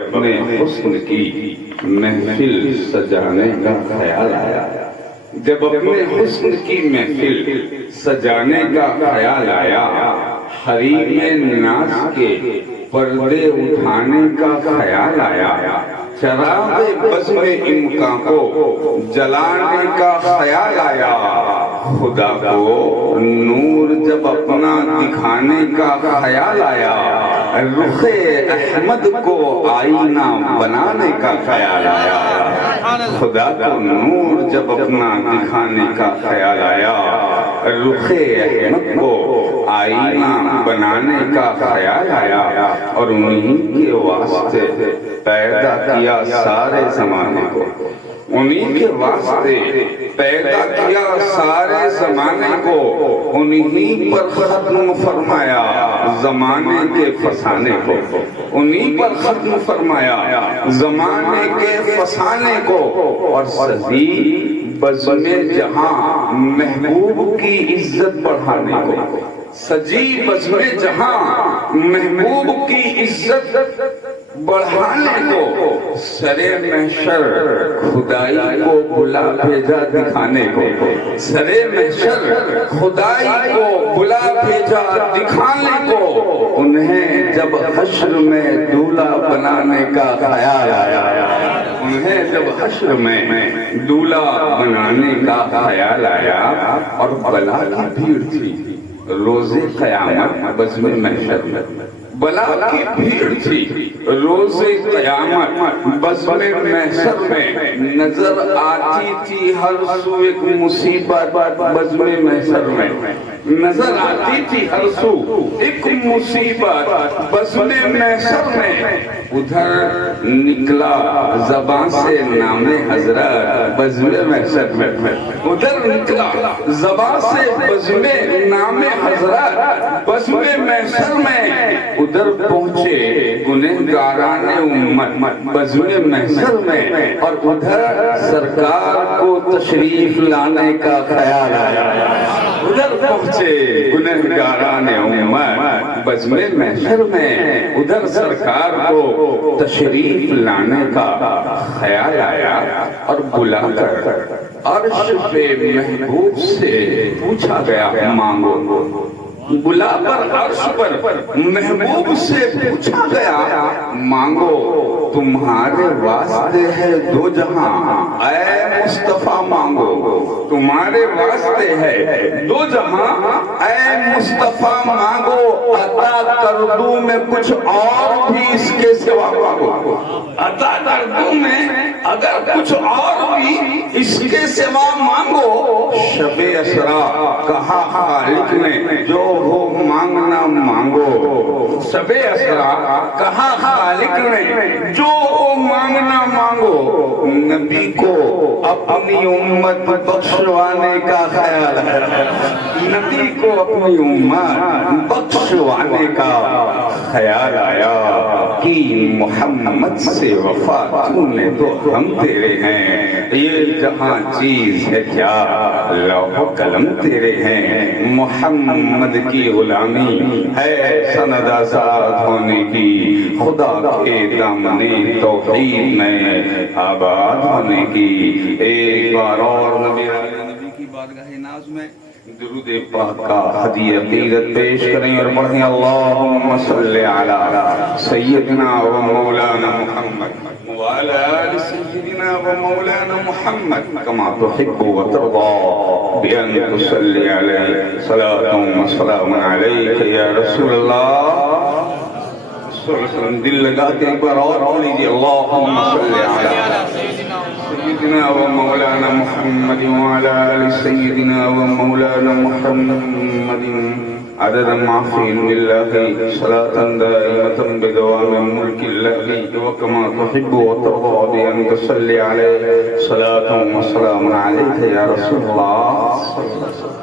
اپنے حسن کی محفل سجانے کا خیال آیا، جب اپنے حسن کی محفل سجانے کا خیال آیا، حریم ناز کے پردے اٹھانے کا خیال آیا، چراغ بزم امکان کو جلانے کا خیال آیا، خدا کو نور جب اپنا دکھانے کا خیال آیا، رخ احمد کو آئینہ بنانے کا خیال آیا، خدا کو نور جب اپنا دکھانے کا خیال آیا، رخ احمد کو آئینہ بنانے کا خیال آیا، اور انہی کے واسطے پیدا کیا سارے زمانے کو، انہی کے واسطے پیدا کیا سارے زمانے کو، انہی پر ختم فرمایا زمانے کے فسانے کو، انہی پر ختم فرمایا زمانے کے فسانے کو، اور سجی بزم جہاں محبوب کی عزت بڑھانے کو، سجی بزم جہاں محبوب کی عزت بڑھانے کو، سرے محشر خدائی کو بلا بھیجا دکھانے کو، سرے محشر خدائی کو بلا بھیجا دکھانے کو، انہیں جب حشر میں دولہا بنانے کا خیال آیا، انہیں جب حشر میں دولہا بنانے کا خیال آیا، اور بلا کی بھیڑ تھی روز قیامت بزم محشر میں، بلا کی بھیڑ تھی روز قیامت بزم محشر میں، نظر آتی تھی ہر سو ایک مصیبت بزم محشر میں، نظر آتی تھی ہر سو ایک مصیبت بزم محشر میں، ادھر نکلا زبان سے نام حضرت بزم محشر میں، ادھر نکلا زبان سے بزم نام حضرت بزم محشر میں، ادھر پہنچے گنہگاران امت بزم محشر میں، اور ادھر سرکار کو تشریف لانے کا خیال آیا، ادھر پہنچے گنہگاران امت بزم محشر میں، ادھر سرکار کو تشریف لانے کا خیال آیا، اور بلا کر عرش پہ محبوب سے پوچھا گیا مانگو، بلا کر عرش پر محبوب سے پوچھا گیا مانگو، تمہارے واسطے ہے دو جہاں اے مصطفیٰ مانگو، تمہارے واسطے ہے دو جہاں اے مصطفیٰ مانگو، عطا کر دوں میں کچھ اور بھی اس کے سوا مانگو، عطا کر دوں میں اگر کچھ اور بھی اس کے سوا مانگو، شب اسرا کہا خالق نے جو ہو مانگنا مانگو، شب اسرا کہا خالق نے جو ہو مانگنا مانگو، نبی کو اپنی امت بخشوانے کا خیال ہے، نبی کو اپنی امت بخشوانے کا خیال آیا، کہ محمد سے وفا تو نے تو ہم تیرے ہیں، یہ جہاں چیز ہے کیا لوح و قلم تیرے ہیں، محمد کی غلامی ہے سند آزاد ہونے کی، خدا کے دامن توحید میں آباد ہونے کی، ایک بار اور نبی کی بارگاہ ناز میں درود پاک کا ہدیہ عقیدت پیش کریں اور پڑھیں، اللہم صلی علی سیدنا و مولانا محمد وعلی آل سیدنا و مولانا محمد کما تحب و ترضى بأن تصلی علیہ صلاة و سلام علیک یا رسول اللہ صلی اللہ علیہ وسلم، دل لگا کے ایک بار اور پڑھ لیجیے، اللہم صلی علی سیدنا و مولانا محمد وعلی آل سیدنا و مولانا محمد عدد ما فی علم اللہ صلاة دائمة بدوام ملک اللہ، وکما تحب و ترضى بأن تصلی علیہ صلاة و سلام علیک یا رسول اللہ صلی اللہ علیہ وسلم۔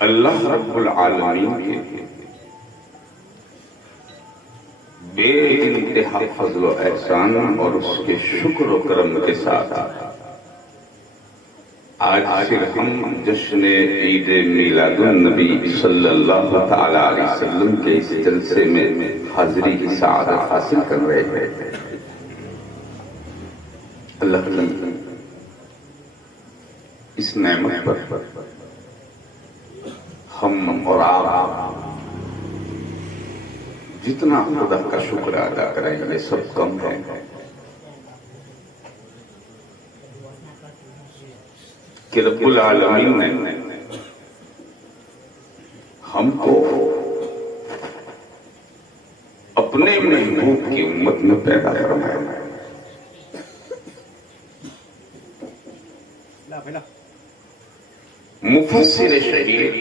اللہ رب العالمین کے بے انتہا فضل و احسان اور اس کے شکر و کرم کے ساتھ آج پھر ہم جشن عید میلاد النبی صلی اللہ تعالی علیہ وسلم کے اس جلسے میں حاضری کی سعادت حاصل کر رہے ہیں۔ اللہ کی اس نعمت پر ہم اور آپ جتنا خدا کا شکر ادا کریں یہ سب کم ہے۔ کہ رب العالمین نے ہم کو اپنے محبوب کی امت میں پیدا فرمایا۔ مفسر شریف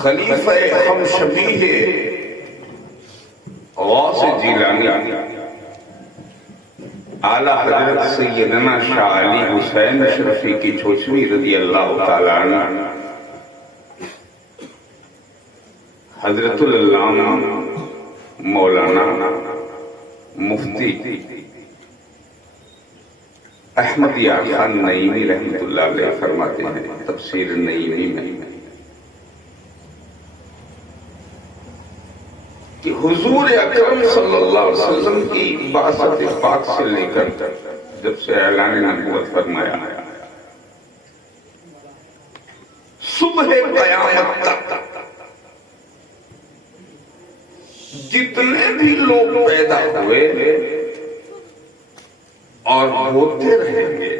خلیفہ ہم شبیہ غوث جیلانی اعلیٰ حضرت سیدنا شاہ علی حسین اشرفی کی چوچوی رضی اللہ تعالیٰ عنہ حضرت العلامہ مولانا مفتی احمد یار خان نعیمی رحمۃ اللہ علیہ فرماتے ہیں تفسیر نعیمی میں کہ حضور اکرم صلی اللہ علیہ وسلم کی بعثت پاک سے لے کر جب سے اعلان نبوت فرمایا صبح قیامت تک جتنے بھی لوگ پیدا ہوئے اور ہوتے رہیں گے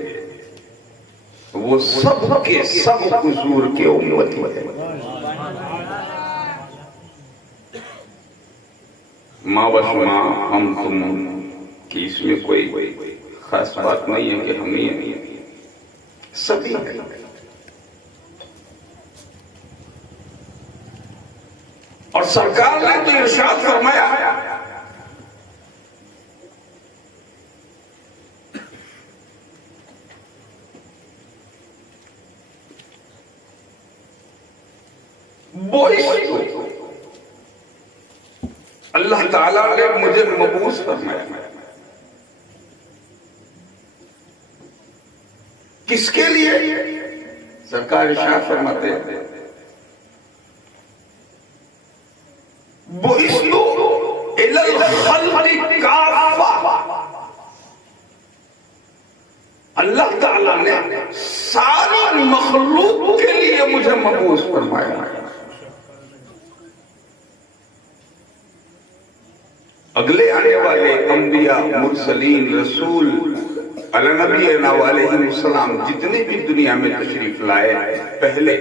وہ سب کے سب حضور کے امتی ہیں۔ ماں بشما ہم تم کی اس میں کوئی خاص بات نہیں ہے کہ ہم ہی سبھی ہیں۔ اور سرکار نے تو ارشاد فرمایا اللہ تعالیٰ نے مجھے مبعوث فرمایا کس کے لیے؟ سرکار ارشاد فرماتے ہیں بُعِثْتُ إِلَى الْخَلْقِ كَافَّةً۔ اللہ تعالیٰ نے ساری مخلوق کے لیے مجھے مبعوث فرمایا۔ اگلے آنے والے انبیاء مرسلین رسول علی نبینا علیہ السلام جتنے بھی دنیا میں تشریف لائے پہلے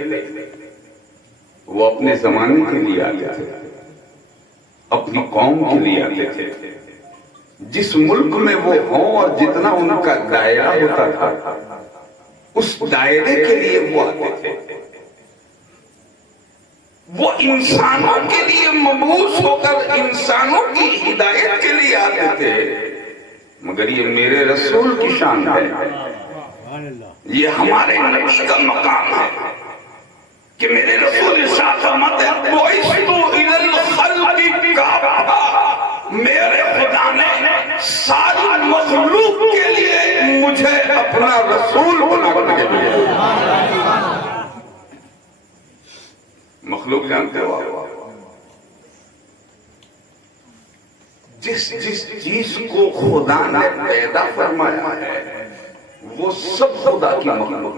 وہ اپنے زمانے کے لیے آتے تھے، اپنی قوم کے لیے آتے تھے، جس ملک میں وہ ہوں اور جتنا ان کا دائرہ ہوتا تھا اس دائرے کے لیے وہ آتے تھے۔ وہ انسانوں کے لیے مبعوث ہو کر انسانوں کی ہدایت کے لیے آتے تھے، مگر یہ میرے رسول کی شان ہے، یہ ہمارے نبی کا مقام ہے کہ میرے رسول ارشاد فرماتے ہیں بُعِثْتُ إِلَى الْخَلْقِ كَافَّةً، میرے خدا نے ساری مخلوق کے لیے مجھے اپنا رسول بنا کے بھیجا۔ مخلوق جانتے ہو جس چیز کو خدا نے پیدا فرمایا ہے وہ سب خدا کی مخلوق،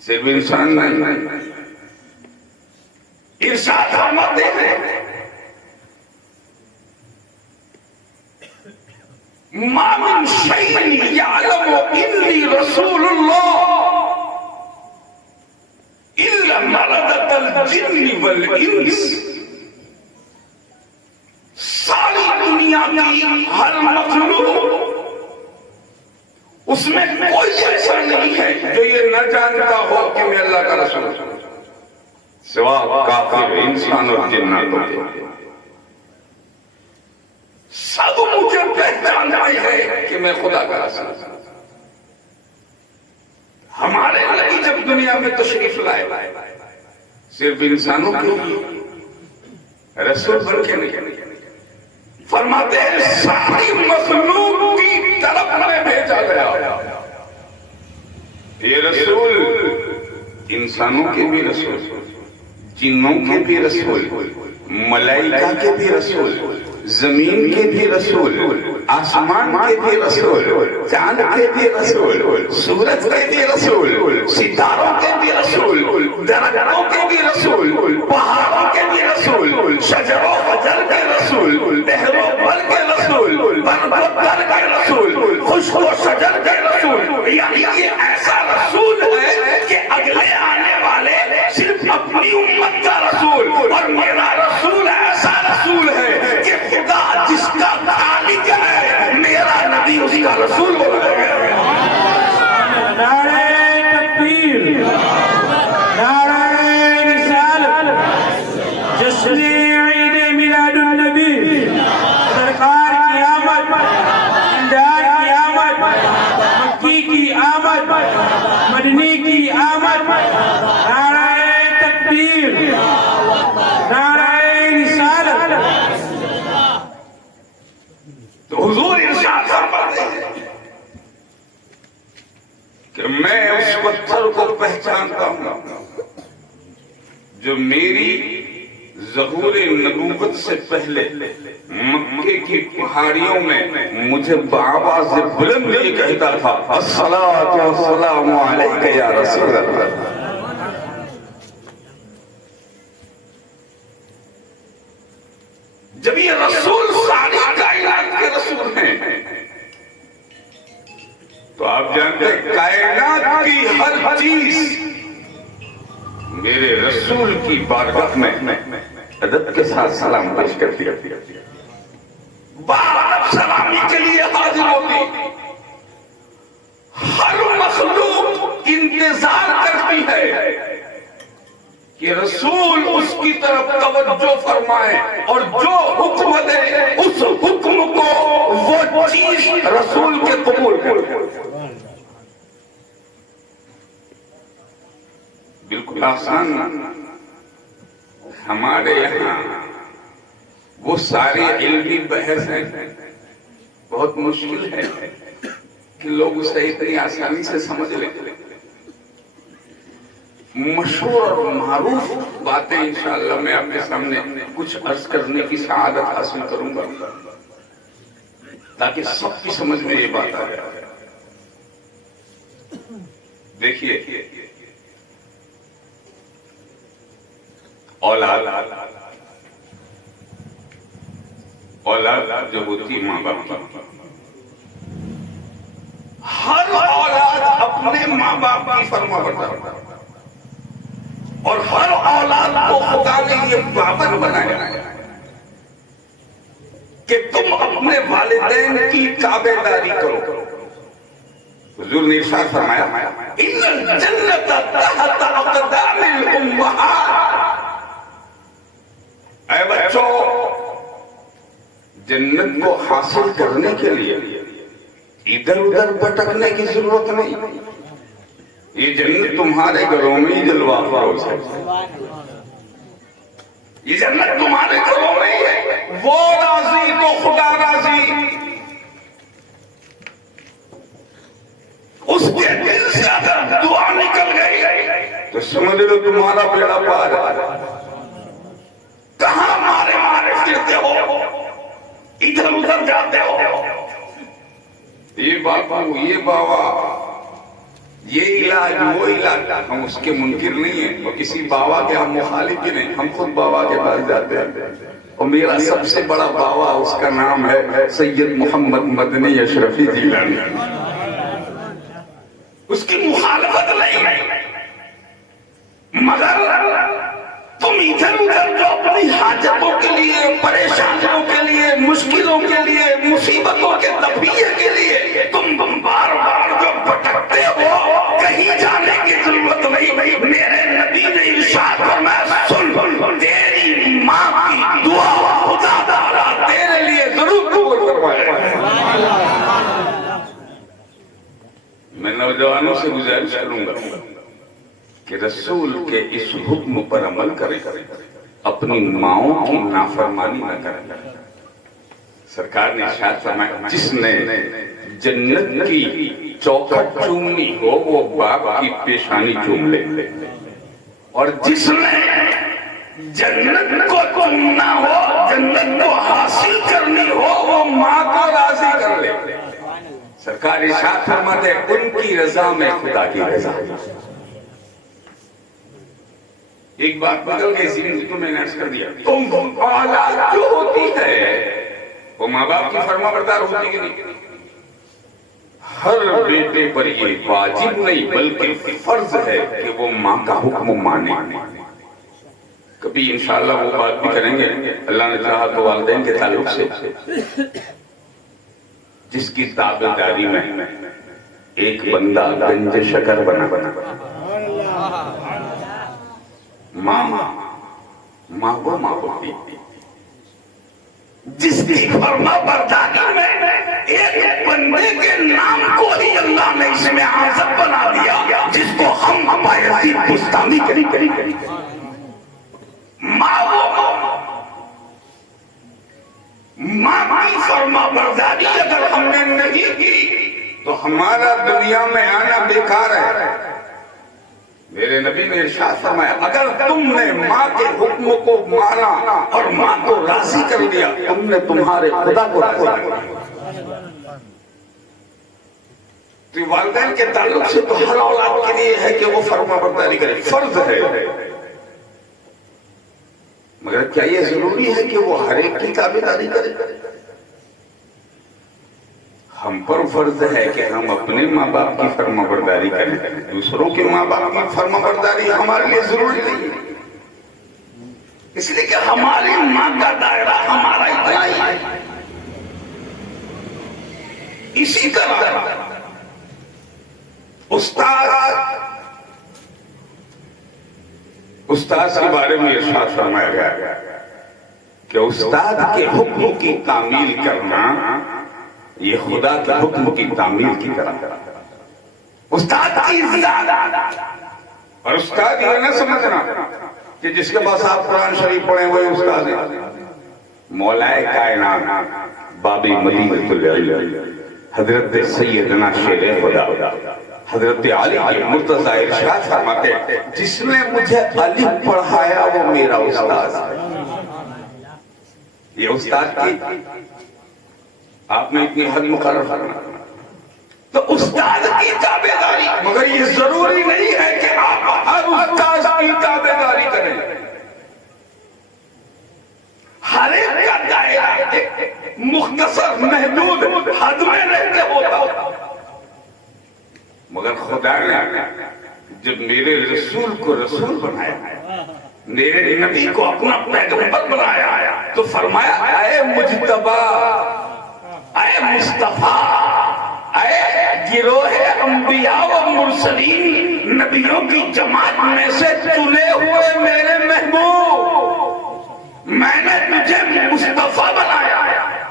صرف انسان نہیں۔ ارشاد فرماتے ہیں ما من شيء يعلم إني رسول الله إلا مردة الجن والإنس۔ ساری دنیا کی ہر مخلوق اس میں کوئی ایسا نہیں ہے جو یہ نہ جانتا ہو کہ میں اللہ کا رسول ہوں، سوا کافر انسان اور جناتوں کے۔ سب مجھے پہچانتے ہیں کہ میں خدا کا رسول ہوں۔ ہمارے نبی جب دنیا میں تشریف لائے صرف انسانوں کے لیے رسول بن کے نہیں، فرماتے ہیں ساری مخلوق کی طرف میں بھیجا گیا یہ رسول، انسانوں کے بھی رسول، جنوں کے بھی رسول، ملائکہ کے بھی رسول، زمین کے بھی رسول، آسمان کے بھی رسول، چاند کے بھی رسول، سورج کے بھی رسول، ستاروں کے بھی رسول، درختوں کے بھی رسول، پہاڑوں کے بھی رسول، شجر و حجر کے رسول، بحر و بر کے رسول، برد و در کے رسول، خشک و شجر کے رسول. یعنی یہ ایسا رسول ہے کہ اگلے آنے والے صرف اپنی امت کا رسول، اور میرا رسول ایسا رسول ہے کہ خدا جس کا خالق ہے میرا نبی اس کا رسول ہو گیا. نعرہ تکبیر، نعرہ رسالت، جشن عید میلاد النبی، سرکار کی آمد، دیندار کی آمد، مکی کی آمد، مدنی کی آمد. نعرہ تکبیر، نعرہ رسالت. تو حضور ارشاد فرماتے ہیں کہ میں اس پتھر کو پہچانتا ہوں جو میری ظہور نبوت سے پہلے مکے کی پہاڑیوں میں مجھے بآواز بلند یہ کہتا تھا الصلاۃ والسلام علیک یا رسول اللہ. جب یہ رسول ساری کائنات کے رسول ہیں تو آپ جانتے ہیں کائنات کی ہر چیز میرے رسول کی بارگاہ میں ادب کے ساتھ سلام پیش کرتی ہے. بارگاہ سلامی کے لیے حاضر ہوتی، ہر مخلوق انتظار کرتی ہے کہ رسول اس کی طرف توجہ فرمائے اور جو حکم دے اس حکم کو وہ چیز رسول کے قبول کرے. بالکل آسان ہمارے یہاں وہ سارے علمی بحث ہیں، بہت مشکل ہے کہ لوگ اسے اتنی آسانی سے سمجھ لیں. مشہور اور معروف باتیں انشاءاللہ میں آپ کے سامنے کچھ عرض کرنے کی سعادت حاصل کروں گا تاکہ سب کی سمجھ میں یہ بات آ جائے. دیکھیے اولاد جو ہوتی ماں باپ کی، ہر اولاد اپنے ماں باپ کی فرما بردار، اور ہر اولاد کو خدا نے یہ پابند بنایا کہ تم اپنے والدین کی تابع داری کرو. حضور نے ارشاد فرمایا ان الجنت تحت اقدام الامہات. اے بچوں، جنت کو حاصل کرنے کے لیے ادھر ادھر بھٹکنے کی ضرورت نہیں. یہ جنت تمہارے گھروں میں ہی جلوہ افروز ہے. یہ جنت تمہارے گھروں میں ہی ہے. وہ راضی تو خدا راضی. اس کے دل سے اگر دعا نکل گئی تو سمجھ لو تمہارا بیڑا پار ہے. کہاں مارے مارے پھرتے ہو، ادھر ادھر جاتے ہو. یہ باپو، یہ بابا، یہ علاج، وہ علاج، ہم اس کے منکر نہیں ہیں اور کسی بابا کے ہم مخالف نہیں. ہم خود بابا کے پاس جاتے ہیں اور میرا سب سے بڑا بابا اس کا نام ہے سید محمد مدنی اشرفی جیلانی. اس کی مخالفت نہیں ہے، مگر تم ادھر ادھر جو اپنی حاجتوں کے لیے، پریشانیوں کے لیے، مشکلوں کے لیے، مصیبتوں کے تفریح کے لیے تم بار بار جو بھٹکتے ہو، کہیں جانے کی ضرورت نہیں. میرے نبی نے ارشاد فرمایا سن، تیری ماں کی دعا خدا تعالیٰ تیرے لیے ضرور قبول کروائے. میں نوجوانوں سے گزارش کروں گا کہ رسول کے اس حکم پر عمل کریں، اپنی ماؤں کی نافرمانی نہ کریں۔ سرکار نے ارشاد فرمایا جس نے جنت کی چوکھٹ چومنی ہو وہ باپ کی پیشانی چوم لے، اور جس نے جنت کو چومنا ہو، جنت کو حاصل کرنی ہو، وہ ماں کو راضی کر لے۔ سرکار ارشاد فرماتے ہیں ان کی رضا میں خدا کی رضا۔ ایک بات بدل گئی زندگی کو میں نے عرض کر دیا، تم اولاد جو ہوتی ہے وہ ماں باپ کی فرما بردار ہوتی کہ نہیں؟ ہر بیٹے پر یہ واجب نہیں بلکہ فرض ہے کہ وہ ماں کا حکم مانے۔ کبھی انشاءاللہ وہ بات بھی کریں گے اللہ نے چاہا تو والدین کے تعلق سے، جس کی تابعداری میں ایک بندہ گنج شکر بنا ماں وہ ماں ہوتی ہے جس کی فرما برداری میں ایک بندے کے نام کو ہی اللہ نے اس میں اعظم بنا دیا، جس کو ہم ہماری بستانی کری ماں کی فرما برداری اگر ہم نے نہیں کی تو ہمارا دنیا میں آنا بیکار ہے۔ میرے نبی نے ارشاد فرمایا اگر تم نے ماں کے حکم کو مانا اور ماں کو راضی کر دیا تم نے تمہارے خدا کو راضی کر دیا۔ تو والدین کے تعلق سے تو ہر اولاد کے لیے ہے کہ وہ فرما برداری کرے، فرض ہے، مگر کیا یہ ضروری ہے کہ وہ ہر ایک کی تابعداری کرے؟ ہم پر فرض ہے کہ ہم اپنے ماں باپ کی فرما برداری کریں، دوسروں کے ماں باپ کی فرما برداری ہمارے لیے ضروری نہیں، اس لیے کہ ہماری ماں کا دائرہ ہمارا اتنا ہی ہے۔ اسی طرح استاد کے بارے میں ارشاد فرمایا گیا کہ استاد کے حکم کی تعمیل کرنا یہ خدا کے حکم کی تعمیل کی طرح۔ استاد کی عزت، اور استاد یہ نہ سمجھنا کہ جس کے پاس آپ قرآن شریف پڑھیں وہی استاد ہے۔ مولائے کائنات باب مدینۃ العلم حضرت سیدنا شیر خدا حضرت علی مرتضی ارشاد فرماتے ہیں جس نے مجھے علی پڑھایا وہ میرا استاد ہے۔ یہ استاد کی آپ نے اتنی حد مقرر کرنا تو استاد کی تابعداری، مگر یہ ضروری نہیں ہے کہ آپ ہر استاد کی تابعداری کریں۔ ہر ایک کا دائرہ مختصر محدود حد میں رہتے ہوتا، مگر خدا نے جب میرے رسول کو رسول بنایا، میرے نبی کو اپنا پیغمبر بنایا تو فرمایا اے مجتبی، اے مصطفیٰ، اے گروہ انبیاء و مرسلین، نبیوں کی جماعت میں سے چنے ہوئے میرے محبوب، میں نے تجھے مصطفیٰ بنایا،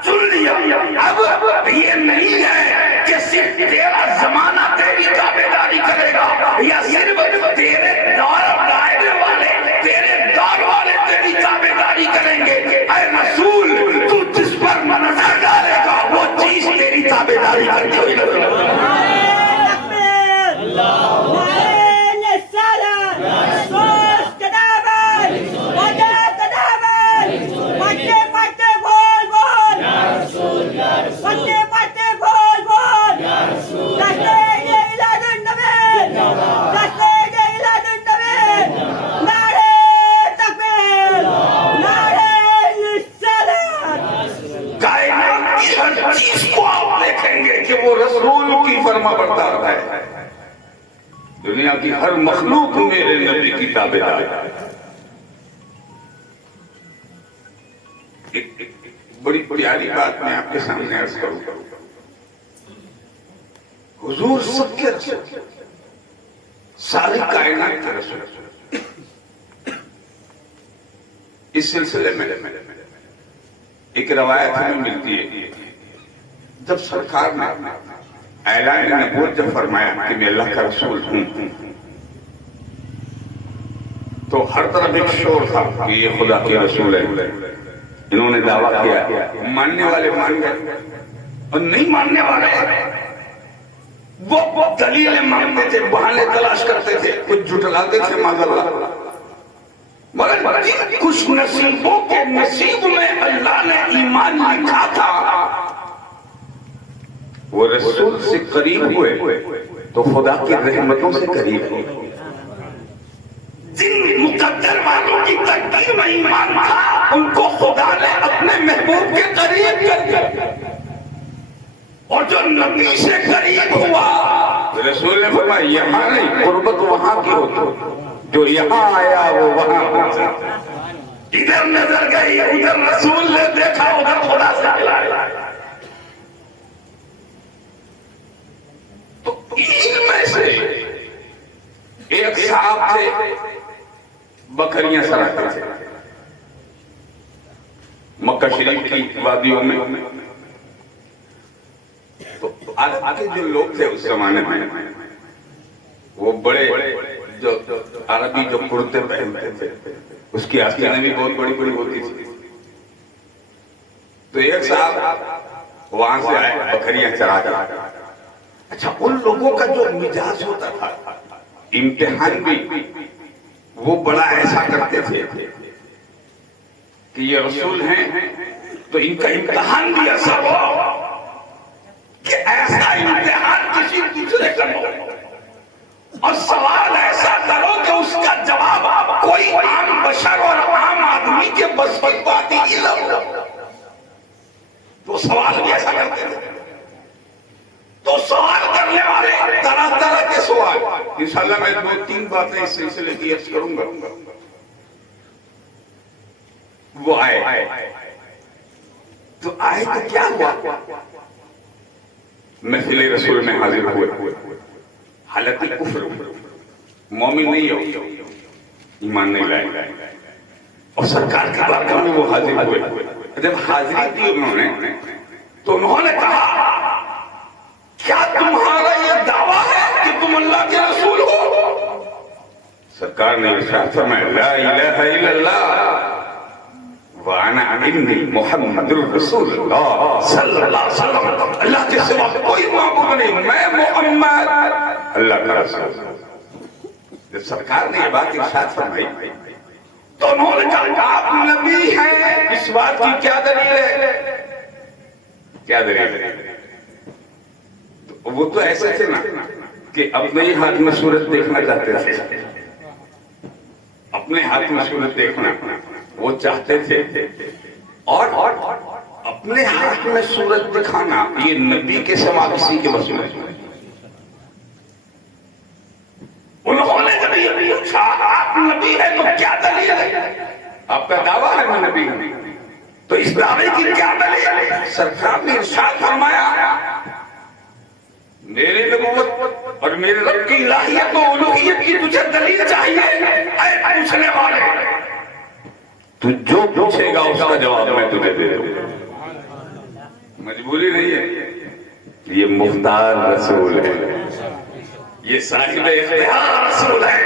چن لیا۔ اب یہ نہیں ہے کہ صرف تیرا زمانہ تیری تابعداری کرے گا یا صرف تیرے دور دائرے والے، تیرے دور والے تیری تابعداری کریں گے۔ اے رسول، تو جس پر نظر ڈالے گا وہ چیز تیری تابعداری کرتی ہوئی نظر آئے گی۔ دنیا کی ہر مخلوق میرے نبی کی تابعدار ہے۔ ایک بڑی پیاری بات میں آپ کے سامنے عرض کروں، حضور سب کے رسول، ساری کائنات کے رسول۔ اس سلسلے میں ایک روایت ہمیں ملتی ہے جب سرکار نے اعلان نبوت جب فرمایا کہ میں اللہ کا رسول ہوں تو ہر طرف ایک شور تھا کہ یہ خدا کے رسول ہے. انہوں نے دعویٰ کیا, ماننے والے مان گئے اور نہیں ماننے والے وہ دلیلیں مانگتے تھے, بہانے تلاش کرتے تھے, کچھ جھٹلاتے تھے معذاللہ. مگر جن خوش نصیبوں کے نصیب میں اللہ نے ایمان لکھا تھا وہ رسول سے قریب ہوئے تو خدا کی رحمتوں سے قریب ہوئے. جن مقدر والوں کی تقدیر میں ایمان تھا ان کو خدا نے اپنے محبوب کے قریب کر دیا, اور جو نبی سے قریب ہوا رسول نے فرمایا یہاں نہیں, قربت وہاں کی ہوتی, جو یہاں آیا وہ وہاں پہنچا. ادھر نظر گئی, ادھر رسول نے دیکھا, ادھر خدا سے ملا. تو ان میں سے ایک صاحب تھے بکریاں چراتے تھے مکہ شریف کی وادیوں میں. تو آگے جو لوگ تھے اس زمانے میں وہ بڑے جو عربی جو کرتے پہنتے تھے اس کی آستینیں بھی بہت بڑی بڑی ہوتی تھی. تو ایک صاحب وہاں سے آئے بکریاں چرا کر. اچھا, ان لوگوں کا جو مزاج ہوتا تھا امتحان بھی وہ بڑا ایسا کرتے تھے کہ یہ رسول ہیں تو ان کا امتحان بھی ایسا ہو کہ ایسا امتحان کسی دوسرے کا ہو, اور سوال ایسا کرو کہ اس کا جواب کوئی عام بشر اور عام آدمی کے بس بات ہی نہ ہو. تو سوال بھی ایسا کرتے تھے. تو سوال کرنے والے طرح طرح کے سوال, انشاءاللہ میں 2-3 باتیں اس سلسلے کی عرض کروں گا. وہ آئے تو کیا ہوا, محفل رسول میں حاضر ہوئے, حالت کفر, مومن نہیں ہو, ایمان نہیں لائے, اور سرکار کی بارگاہ میں وہ حاضر ہوئے. جب حاضری دی انہوں نے تو انہوں نے کہا کیا تمہارا یہ دعویٰ ہے کہ تم اللہ کے رسول ہو؟ سرکار نے ارشاد فرمایا لا الہ الا اللہ وانا انی محمد الرسول اللہ صلی اللہ علیہ وسلم, اللہ کے سوا کوئی معبود نہیں, میں محمد اللہ کا رسول. جب سرکار نے یہ بات ارشاد فرمائی تو انہوں نے کہا آپ نبی ہیں, اس بات کی کیا دلیل ہے؟ کیا دلیل ہے؟ وہ تو ایسے تھے نا کہ اپنے ہی ہاتھ میں صورت دیکھنا چاہتے تھے, اپنے ہاتھ میں صورت دیکھنا وہ چاہتے تھے, اور اپنے ہاتھ میں صورت دکھانا یہ نبی کے سوا کسی کے بس میں. انہوں نے جب یہ پوچھا آپ نبی ہیں تو کیا دلیل ہے, آپ کا دعویٰ ہے میں نبی ہوں, تو اس دعوے کی کیا دلیل ہے؟ سرکار نے ارشاد فرمایا میری نبوت اور میرے رب کی الہیت و الوہیت کی تجھے دلیل چاہیے, اے پوچھنے والے تو جو پوچھے گا اس کا جواب میں تجھے دے دوں گا. مجبوری نہیں ہے, یہ مختار رسول ہے, یہ صاحب اختیار رسول ہے.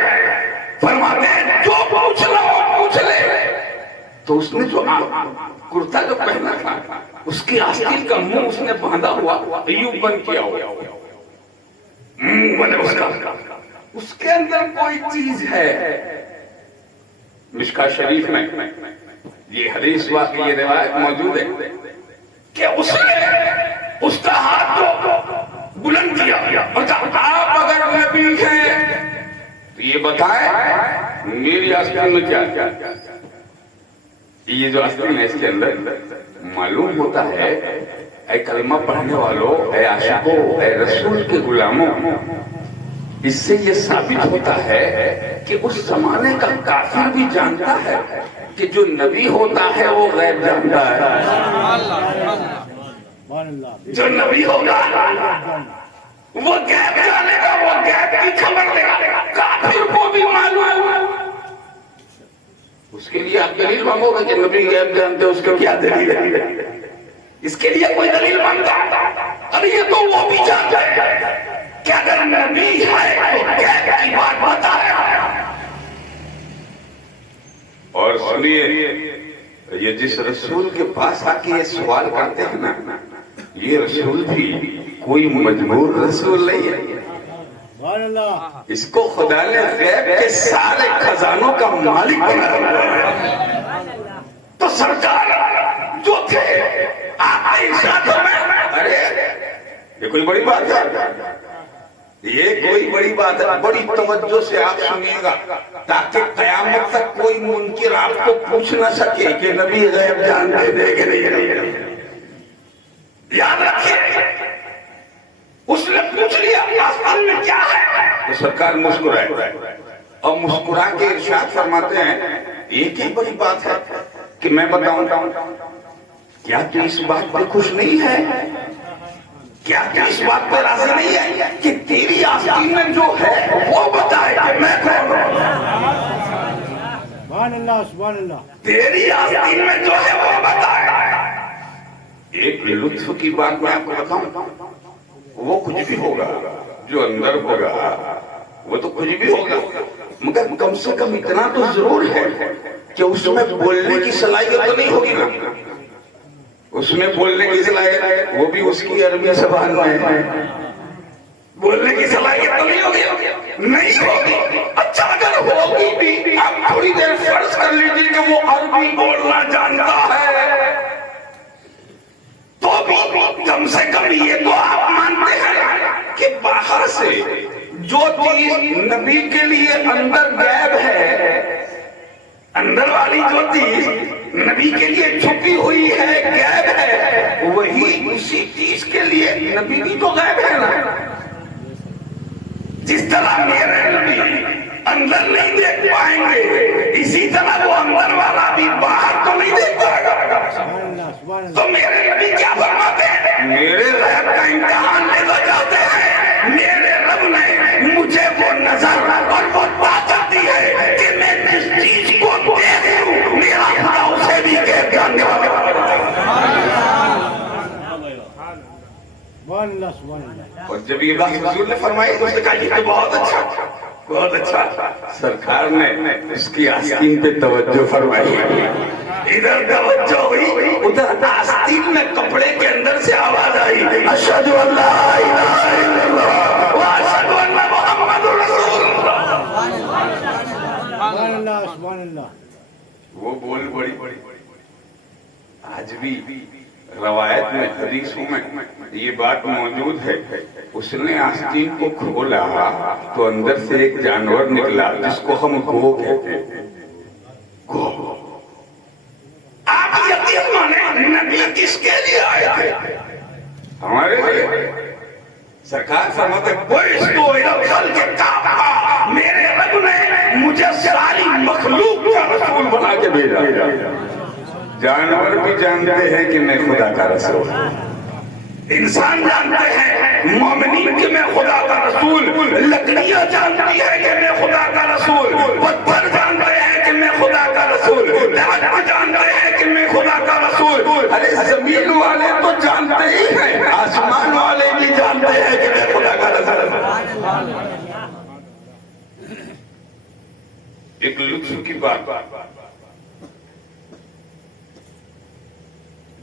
فرماتے ہیں جو پوچھ لو پوچھ لے. تو اس نے جو کرتا جو پہنا تھا اس کی آستین کا منہ اس نے باندھا ہوا یوں بند کیا ہوا, اس کے اندر کوئی چیز ہے. مشکا شریف میں یہ حدیث واقعی یہ روایت موجود ہے کہ اس نے اس کا ہاتھ کو بلند کیا اور کہا آپ اگر نبی ہیں تو یہ بتائیں میری آستین میں کیا کیا. یہ جو آستین ہے اس کے اندر معلوم ہوتا ہے اے کلمہ پڑھنے والوں, اے عاشقوں, اے رسول کے غلاموں, اس سے یہ ثابت ہوتا ہے کہ اس زمانے کا کافر بھی جانتا ہے کہ جو نبی ہوتا ہے وہ غیب جانتا ہے. جو نبی ہوگا وہ غیب جانے گا, وہ غیب کی خبر دے گا. کافر کو بھی معلوم ہے, اس کے لیے آپ دلیل مانگو گے کہ نبی غیب جانتے, اس کو کیا دلیل ہے؟ اس کے لیے کوئی دلیل مانگتا ارے یہ تو وہ بھی جانتا ہے کہ اگر نبی ہے تو غیب کی بات بتا ہے. اور سنیے، یہ جس رسول کے پاس آ کے یہ سوال کرتے ہیں نا، یہ رسول بھی کوئی مجبور رسول نہیں ہے، اس کو خدا نے غیب کے سارے خزانوں کا مالک بنا دیا۔ تو سرکار جو تھے آپ کے ارشادوں میں، ارے یہ کوئی بڑی بات ہے، یہ کوئی بڑی بات ہے، بڑی توجہ سے آپ سنیے گا تاکہ قیامت تک کوئی منکر آپ کو پوچھ نہ سکے کہ نبی غیب جانتے تھے کہ نہیں۔ یاد رکھیے، اس نے پوچھ لیا آسمان میں کیا ہے، تو سرکار مسکرائے اور مسکرا کے ارشاد فرماتے ہیں ایک ہی بڑی بات ہے کہ میں بتاؤں، کیا تو اس بات پہ خوش نہیں ہے، کیا اس بات پہ راضی نہیں ہے کہ تیری آستین میں جو ہے وہ بتائے کہ میں کون ہوں؟ سبحان اللہ سبحان اللہ۔ تیری آستین میں جو ہے وہ بتائے۔ ایک لطف کی بات میں آپ کو بتاؤں، وہ کچھ بھی ہوگا جو اندر ہوگا وہ تو کچھ بھی ہوگا، مگر کم سے کم اتنا تو ضرور ہے کہ اس میں بولنے کی صلاحیت تو نہیں ہوگی نا، اس میں بولنے کی صلاحیت، وہ بھی اس کی عربی زبان میں بولنے کی صلاحیت تو نہیں ہوگی، نہیں ہوگی۔ اچھا اگر ہوگی بھی، آپ تھوڑی دیر فرض کر لیجیے کہ وہ عربی بولنا جانتا ہے، تو بھی کم سے کم یہ تو آپ مانتے ہیں کہ باہر سے جو چیز نبی کے لیے اندر غائب ہے، اندر والی جو چیز نبی کے لیے چھپی ہوئی ہے، غائب ہے، وہی اسی چیز کے لیے نبی بھی تو غائب ہے نا۔ جس طرح میرے نبی اندر نہیں دیکھ پائیں گے، اسی طرح وہ اندر والا بھی باہر تو نہیں دیکھ پائے گا۔ تو میرے نبی کیا فرماتے ہیں؟ میرے غیب کا امتحان لینا چاہتے ہیں، میرے رب نے مجھے وہ نظر اور وہ طاقت دی ہے کہ میں جس چیز کو دیکھوں میرا خدا اسے بھی دیکھ جاننے والا۔ اور جب یہ بات حضور نے فرمائی تو اس نے کہا یہ تو بہت اچھا، بہت اچھا۔ سرکار نے اس کی آستین پہ توجہ فرمائی، ادھر توجہ ہوئی، ادھر آستین میں کپڑے کے اندر سے آواز آئی، اشہد ان لا الہ الا اللہ واشہد ان محمد رسول اللہ۔ وہ بول بڑی آج بھی روایت میں، حدیثوں میں یہ بات موجود ہے، اس نے آستین کو کھولا تو اندر سے ایک جانور نکلا جس کو ہم گو کہتے ہیں، گو۔ آپ یقین مانیں نبی کس کے لیے آئے تھے؟ ہمارے لیے۔ سرکار فرماتے میرے رب نے مجھے ساری مخلوق کا رسول بنا کے بھیجا۔ جانور بھی جانتے ہیں کہ میں خدا کا رسول، انسان جانتے ہیں مومنین کہ میں خدا کا رسول، لکڑیاں جانتی ہے کہ میں خدا کا رسول، پتھر جانتے ہیں کہ میں خدا کا رسول، درخت جانتے ہیں کہ میں خدا کا رسول۔ ارے زمین والے تو جانتے ہی ہیں، آسمان والے بھی جانتے ہیں کہ میں خدا کا رسول۔ ایک لطف کی بات،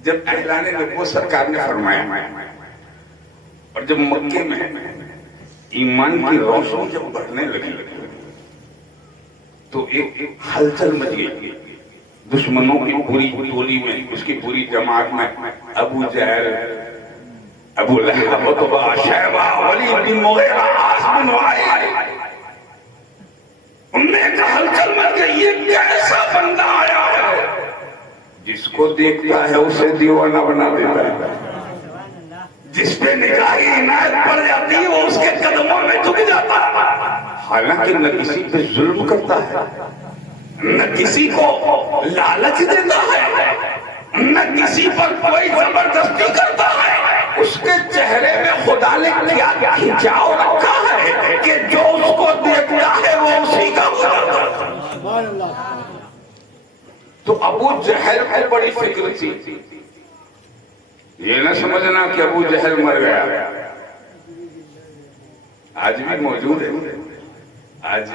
جب اعلان نبوت سرکار نے فرمایا اور جب مکے میں ایمان کی روشنی جب بڑھنے لگی تو ایک ہلچل مچ گئی، دشمنوں کی پوری ٹولی میں، اس کی پوری جماعت میں، ابو جہل، ابو لہب، عتبہ، شیبہ، ولید بن مغیرہ، عاص بن وائل، ان نے ایک ہلچل مچ گئی، یہ کیسا بندہ آیا ہے جس کو دیکھتا ہے اسے دیوانہ بنا دیتا ہے، جس پہ نگاہی عنایت پڑ جاتی ہے وہ اس کے قدموں میں جھک جاتا ہے، حالانکہ نہ کسی پہ ظلم کرتا ہے، نہ کسی کو لالچ دیتا ہے، نہ کسی پر کوئی زبردستی کرتا ہے۔ اس کے چہرے میں خدا نے کیا کھنچاؤ رکھا ہے کہ جو اس کو دیکھتا ہے وہ اسی کا ہو جاتا ہے۔ تو ابو جہل کو بڑی فکر تھی، یہ نہ سمجھنا کہ ابو جہل مر گیا، آج بھی موجود ہے، آج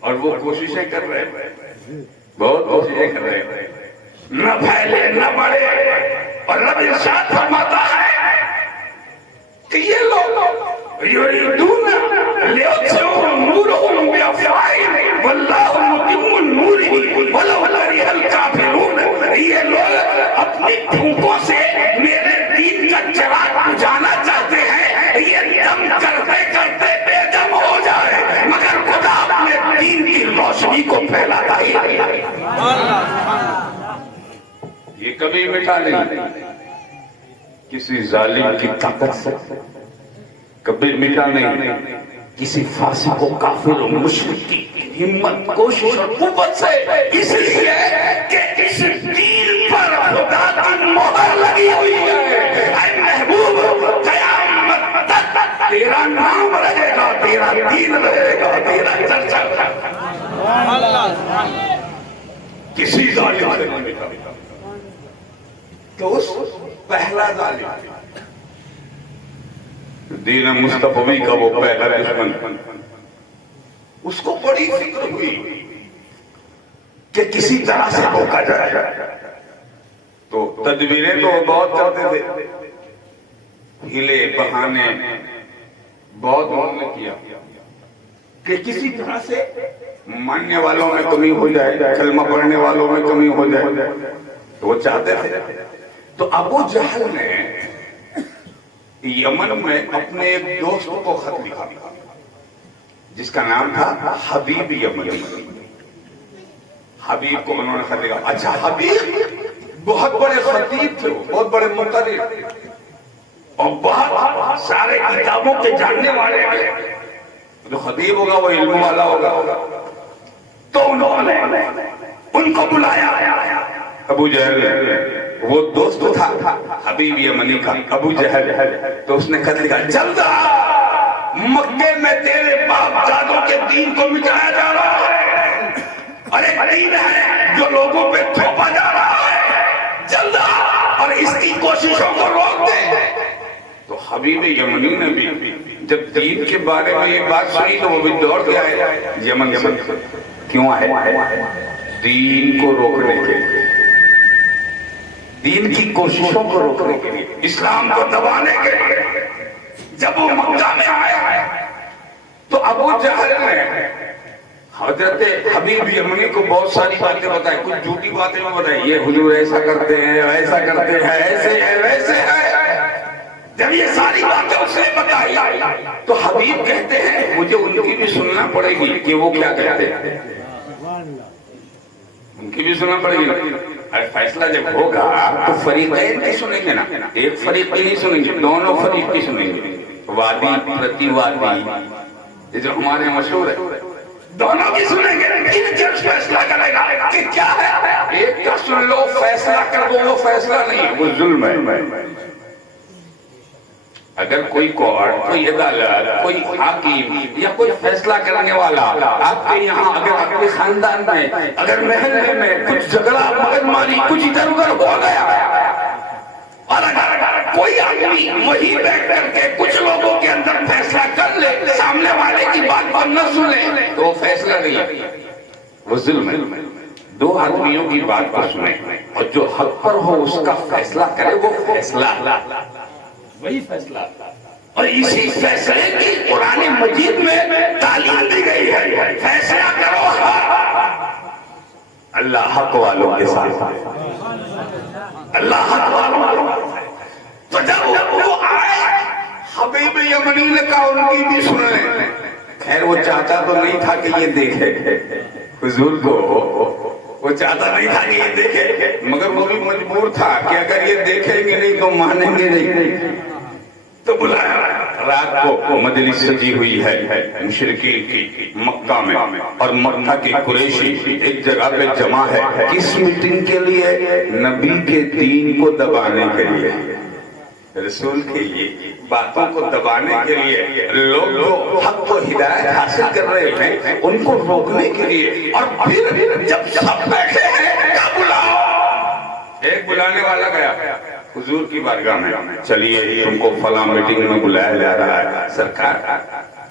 اور وہ کوششیں کر رہے ہیں، بہت کوششیں کر رہے ہیں نہ پھیلے نہ بڑھے، اور رب ارشاد فرماتا ہے کہ یہ لوگ یریدون لیطفئوا نورهم بافواہہم واللہ متم نورہ ولو کریہ الکافرون۔ یہ لوگ اپنی پھونکوں سے میرے دین کا چراغ بجھانا چاہتے ہیں، یہ دم کرتے کرتے بے دم ہو جائے، مگر خدا اپنے دین کی روشنی کو پھیلاتا ہی نہیں۔ یہ کبھی مٹا نہیں کسی ظالم کی طاقت سے، کبھی مٹا نہیں کسی فاسق و کافر و مشرک کی ہمت، کوشش اور قوت سے، اس لیے کہ اس دین پر خدا کی مہر لگی ہوئی ہے۔ اے محبوب، قیامت تک تیرا نام رہے گا، تیرا دین رہے گا، تیرا چرچا رہے گا، کسی ظالم سے نہیں مٹا۔ تو اس پہلا ظالم دین مصطفی کا وہ پہلا دشمن، اس کو بڑی فکر ہوئی کہ کسی طرح سے روکا جائے، تو تدبیریں تو بہت چاہتے تھے، ہیلے بہانے بہت انہوں نے کیا کہ کسی طرح سے ماننے والوں میں کمی ہو جائے، کلمہ پڑھنے والوں میں کمی ہو جائے، تو وہ چاہتے تھے۔ تو ابو جہل نے یمن میں اپنے ایک دوست کو خط لکھا جس کا نام تھا حبیب یمنی۔ حبیب کو انہوں نے خط لکھا۔ اچھا، حبیب بہت بڑے خطیب تھے، بہت بڑے مقرر اور بہت سارے کتابوں کے جاننے والے ہیں۔ جو خطیب ہوگا وہ علم والا ہوگا، تو انہوں نے ان کو بلایا۔ ابو جہل وہ دوست تھا حبیب یمنی کا، ابو جہل، تو اس نے خط لکھا، جلد آ، مکے میں تیرے باپ دادوں کے دین کو مٹایا جا رہا ہے، اور ایک دین ہے جو لوگوں پہ تھوپا جا رہا ہے، جلد آ اور اس کی کوششوں کو روک دے۔ تو حبیب یمنی نے بھی جب دین کے بارے میں یہ بات سنی تو وہ بھی دوڑ کے آئے یمن سے۔ کیوں آئے؟ دین کو روکنے کے لیے، دین کی کوششوں کو روکنے کے لیے، اسلام کو دبانے کے لیے۔ جب وہ مکہ میں آئے تو ابو جہل نے حضرت حبیب یمنی کو بہت ساری باتیں بتائی، کچھ جھوٹی باتیں بھی بتائی، یہ حضور ایسا کرتے ہیں، ایسا کرتے ہیں، ایسے ہے، ویسے ہے۔ جب یہ ساری باتیں اس نے بتائی تو حبیب کہتے ہیں مجھے ان کی بھی سننا پڑے گی کہ وہ کیا کہتے ہیں، ان کی بھی سننا پڑے گی۔ فیصلہ جب ہوگا تو فریقین کی سنیں گے نا، ایک فریق کی نہیں سنیں گے، دونوں فریق کی سنیں گے، وادی پرتی وادی، یہ جو ہمارے مشہور ہے، دونوں کی سنیں گے۔ کن جج فیصلہ کرے گا کہ کیا ہے؟ ایک کا سن لو فیصلہ کر دو، وہ فیصلہ نہیں ہے، وہ ظلم ہے۔ اگر کوئی کورٹ، کوئی عدالت، کوئی حاکم یا کوئی فیصلہ کرنے والا آپ کے یہاں، اگر آپ کے خاندان میں، اگر محلے میں کچھ جھگڑا مغز ماری، کچھ ادھر ادھر ہو گیا، اور اگر کوئی آدمی وہی بیٹھ کر کے کچھ لوگوں کے اندر فیصلہ کر لے، سامنے والے کی بات کو نہ سنے، تو وہ فیصلہ نہیں، وہ ظلم ہے۔ دو آدمیوں کی بات کو سنیں اور جو حق پر ہو اس کا فیصلہ کرے، وہ فیصلہ، وہی فیصلہ۔ اور اسی فیصلے کی قرآن مجید میں تعلیم دی گئی ہے، فیصلہ کرو اللہ حق والوں کے ساتھ، اللہ حق والوں۔ تو جب وہ آئے حبیب یمنی نے کہا ان کی بھی سن لیں۔ خیر وہ چاہتا تو نہیں تھا کہ یہ دیکھے حضور کو، وہ چاہتا نہیں تھا کہ یہ دیکھے، مگر وہ بھی مجبور تھا کہ اگر یہ دیکھیں گے نہیں تو مانیں گے نہیں، تو بلایا۔ رات کو مجلس سجی ہوئی ہے مشرکین کی مکہ میں، اور مکہ کی قریشی ایک جگہ پہ جمع ہے، کس میٹنگ کے لیے؟ نبی کے دین کو دبانے کے لیے، رسول کے لیے باتوں کو دبانے کے لیے، لوگ جو حق کو ہدایت حاصل کر رہے ہیں ان کو روکنے کے لیے۔ اور پھر جب سب بیٹھے ہیں کیا بلاؤ؟ ایک بلانے والا گیا حضور کی بارگاہ میں، چلیے تم کو فلاں میٹنگ میں بلایا جا رہا ہے، سرکار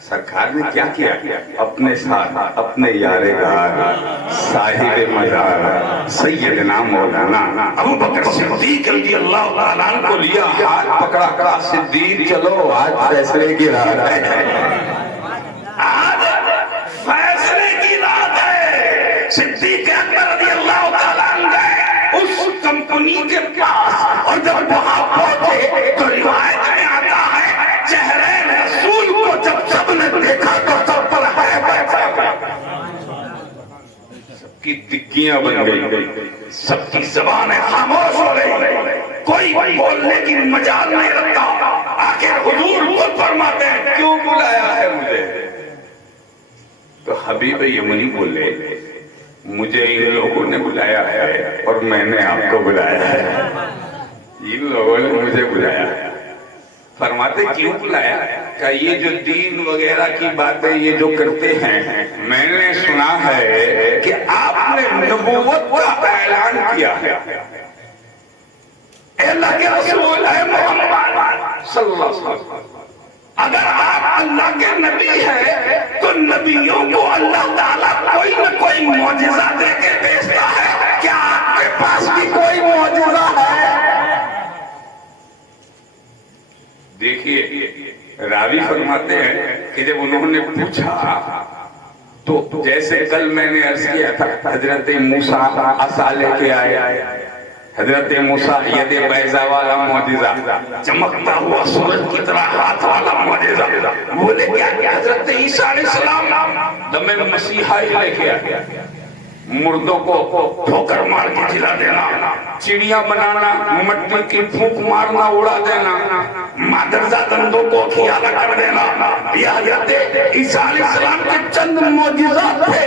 سرکار نے کیا کیا؟ اپنے ساتھ اپنے یار غار صاحب مزار سیدنا مولانا ابو بکر صدیق رضی اللہ تعالیٰ عنہ کو لیا، ہاتھ پکڑا، کہا صدیق چلو آج فیصلے کی رات ہے، آج فیصلے کی رات ہے۔ صدیق اکبر رضی اللہ تعالیٰ عنہ گئے اس کمپنی کے پاس، اور جب وہاں پہنچے تو روایت میں آتا ہے چہرے رسول کو جب سب نے دیکھا تو سب پر ہے بیٹھا، سب کی دکیاں بن گئی، سب کی زبانیں خاموش ہو گئی، کوئی بولنے کی مجال نہیں رکھتا۔ آخر حضور خود فرماتے ہیں کیوں بلایا ہے مجھے؟ تو حبیب یمنی بولے مجھے ان لوگوں نے بلایا ہے اور میں نے آپ کو بلایا ہے، ان لوگوں نے مجھے بلایا ہے۔ فرماتے کیوں بلایا؟ کہ یہ جو دین وغیرہ کی باتیں یہ جو کرتے ہیں، میں نے سنا ہے کہ آپ نے نبوت کا اعلان کیا ہے، اے اللہ کے رسول ہے محمد صلی اللہ علیہ وسلم، اگر آپ اللہ کے نبی ہیں تو نبیوں کو اللہ تعالیٰ کوئی نہ کوئی معجزہ دے کے بھیجتا ہے، کیا آپ کے پاس بھی کوئی معجزہ ہے؟ دیکھیے راوی فرماتے ہیں کہ جب انہوں نے پوچھا تو جیسے کل میں نے عرض کیا تھا حضرت موسیٰ عصا لے کے آئے، حضرت موسیٰ ید بیضا والا معجزہ، چمکتا ہوا سورج کی طرح ہاتھ والا معجزہ، بولے کیا حضرت عیسیٰ علیہ السلام دم مسیحا ہی لے کے آئے، مردوں کو ٹھوکر مار کے جلا دینا، چڑیاں بنانا، مٹی کی پھونک مارنا، اڑا دینا، مادرزہ دندوں کو کھیالا کر دینا، یہ حضرت عیسیٰ علیہ السلام کے چند معجزات تھے۔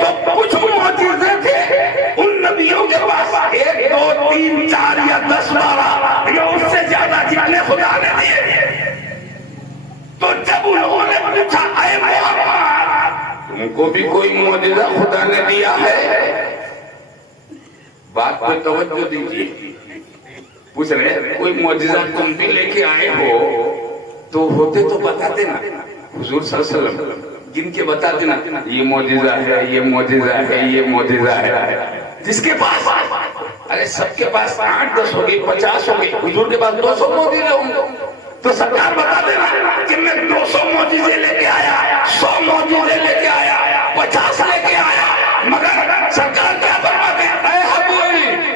تو کچھ معجزے تھے ان نبیوں کے پاس، 1 2 3 4 یا 10 12 یا اس سے زیادہ جتنے خدا نے دیے۔ تو جب انہوں نے پوچھا اے محمد تم کو بھی کوئی معجزہ خدا نے دیا ہے؟ بات پہ توجہ دیجیے، پوچھ رہے کوئی معجزہ تم بھی لے کے آئے ہو تو ہوتے تو بتاتے نا، حضور صلی اللہ علیہ وسلم جن کے بتاتے نا یہ معجزہ ہے، یہ معجزہ ہے، یہ معجزہ ہے، جس کے پاس ارے سب کے پاس 8 10 ہو گئی، 50 ہو گئی، حضور کے پاس 200 معجزے ہوں گے، تو سرکار بتا دینا کہ میں 200 معجزے لے کے آیا، 100 معجزے لے کے آیا، 50 لے کے آیا، مگر سرکار کیا فرماتے ہیں اے حبیب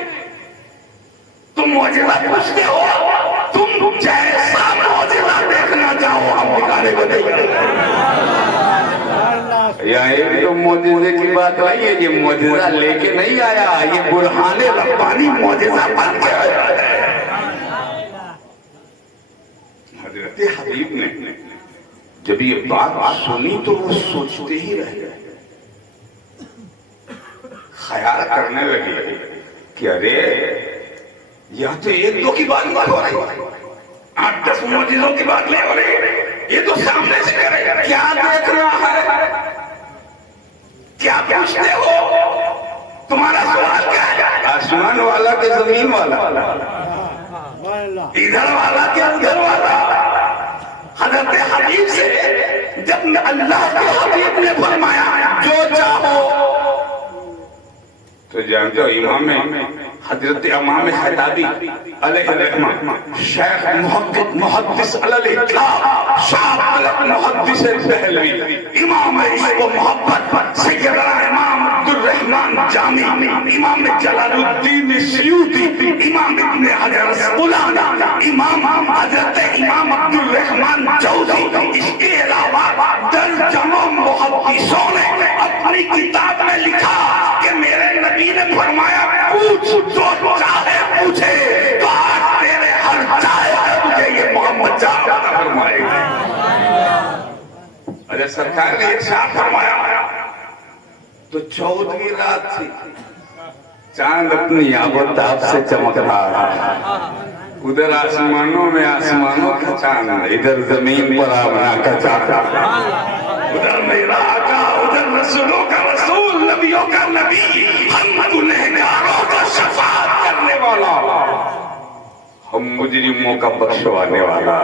تم معجزہ پوچھتے ہو، تم جیسا معجزہ دیکھنا چاہو ہم دکھانے کو دیں۔ یا ایک تو معجزے کی بات آئی ہے، یہ معجزہ لے کے نہیں آیا، یہ برہان ربانی معجزہ بن کے آیا ہے۔ حضرت حبیب نے جب یہ بات سنی تو وہ سوچتے ہی رہ گئے، خیال کرنے لگے کہ ارے یہاں تو 1 2 کی بات نہیں ہو رہی، 8 10 معجزوں کی بات نہیں ہو رہی، یہ تو سامنے سے کر رہے ہیں، کیا دیکھ رہا ہے؟ کیا پوچھتے ہو؟ تمہارا سوال کیا ہے؟ آسمان والا کہ زمین والا، ادھر والا کہ ادھر والا؟ حضرت حبیب سے جب اللہ کے حبیب نے فرمایا جو چاہو، تو جانتے ہو امام حضرت امام خطابی علیہ الرحمہ، شیخ محدث علیہ السلام، شاہ محدث دہلوی، امام عشق و محبت سیدنا امام عبدالرحمن جامی، امام جلال الدین سیوطی، امام ابن حجر اسقلانی، امام حضرت امام عبدالرحمن جوزی، اس کے علاوہ درجنوں محدثوں نے اپنی کتاب میں لکھا کہ میرے نبی نے فرمایا پوچھ جو چاہے پوچھے، تو آج تیرے ہر چاہے مجھے یہ محمد جانا فرمائے گا۔ ارے سرکار نے ارشاد فرمایا تو 14ویں رات تھی، چاند اپنی آفتاب سے چمک رہا تھا، ادھر آسمانوں میں آسمانوں کا چاند، ادھر زمین پر آمنا کا چاند، ادھر میرا آقا، ادھر رسولوں کا رسول، نبیوں کا نبی، ہم گنہگاروں کا شفاعت کرنے والا، ہم مجرموں کا بخشوانے والا،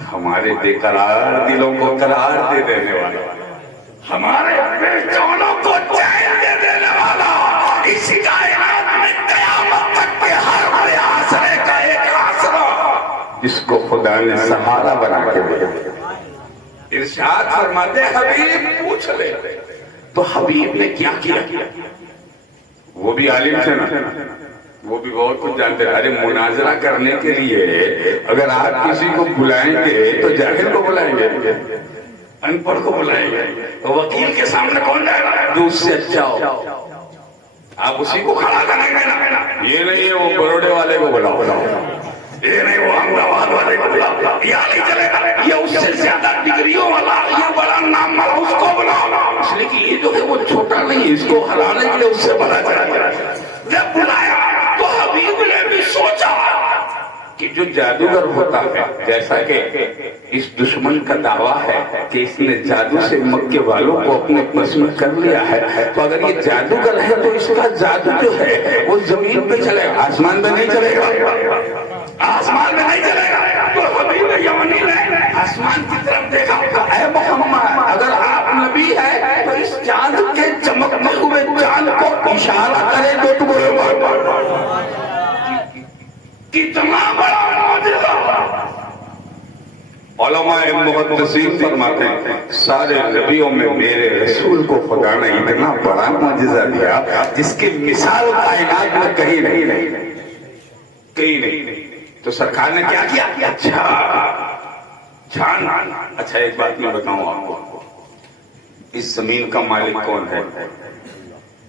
ہمارے بے قرار دلوں کو قرار دے دینے والا، ہمارے بے چینوں کو چین دے دینے والا، اسی کائنات میں قیامت تک کے ہر بڑے آسرے کا ایک آسرا جس کو خدا نے سہارا بنا کے دیا۔ ارشاد فرماتے حبیب پوچھ لے، تو حبیب نے کیا کیا؟ وہ بھی عالم تھے نا، وہ بھی بہت کچھ جانتے ہیں۔ ارے مناظرہ کرنے کے لیے اگر آپ کسی کو بلائیں گے تو جاہل کو بلائیں گے، ان پڑھ کو بلائیں گے، تو وکیل کے سامنے کون جائے گا جو اس سے اچھا ہو؟ آپ اسی کو کھڑا کریں گے نا، یہ نہیں ہے وہ بروڑے والے کو بلاؤ، یہ نہیں وہ احمد آباد والے کو بلاؤ، یہ نہیں چلے گا، یہ اس سے زیادہ ڈگریوں والا، یہ بڑا نام والا اس کو بلاؤ، اس لیے کہ یہ جو ہے وہ چھوٹا نہیں ہے، اس کو ہرانے کے لیے اس سے بڑا چلا۔ جب بلایا تو حبیب نے بھی سوچا کہ جو جادوگر ہوتا ہے، جیسا کہ اس دشمن کا دعویٰ ہے کہ اس نے جادو سے مکے والوں کو اپنے بس میں کر لیا ہے، تو اگر یہ جادوگر ہے تو اس کا جادو جو ہے وہ زمین پہ چلے گا، آسمان میں نہیں چلے گا، آسمان میں نہیں چلے گا۔ تو حبیب یمنی نے آسمان کی طرف دیکھا، اے محمد اگر آپ نبی ہیں تو اس چاند کے چمکتے ہوئے چاند کو اشارہ کرے تو کتنا بڑا معجزہ۔ علماء محدثین فرماتے ہیں سارے نبیوں میں میرے رسول کو خدا نے اتنا بڑا معجزہ دیا جس کی مثال کائنات میں کہیں نہیں، کہیں نہیں۔ تو سرکار نے کیا کیا؟ اچھا ایک بات میں بتاؤں آپ کو، اس زمین کا مالک کون ہے؟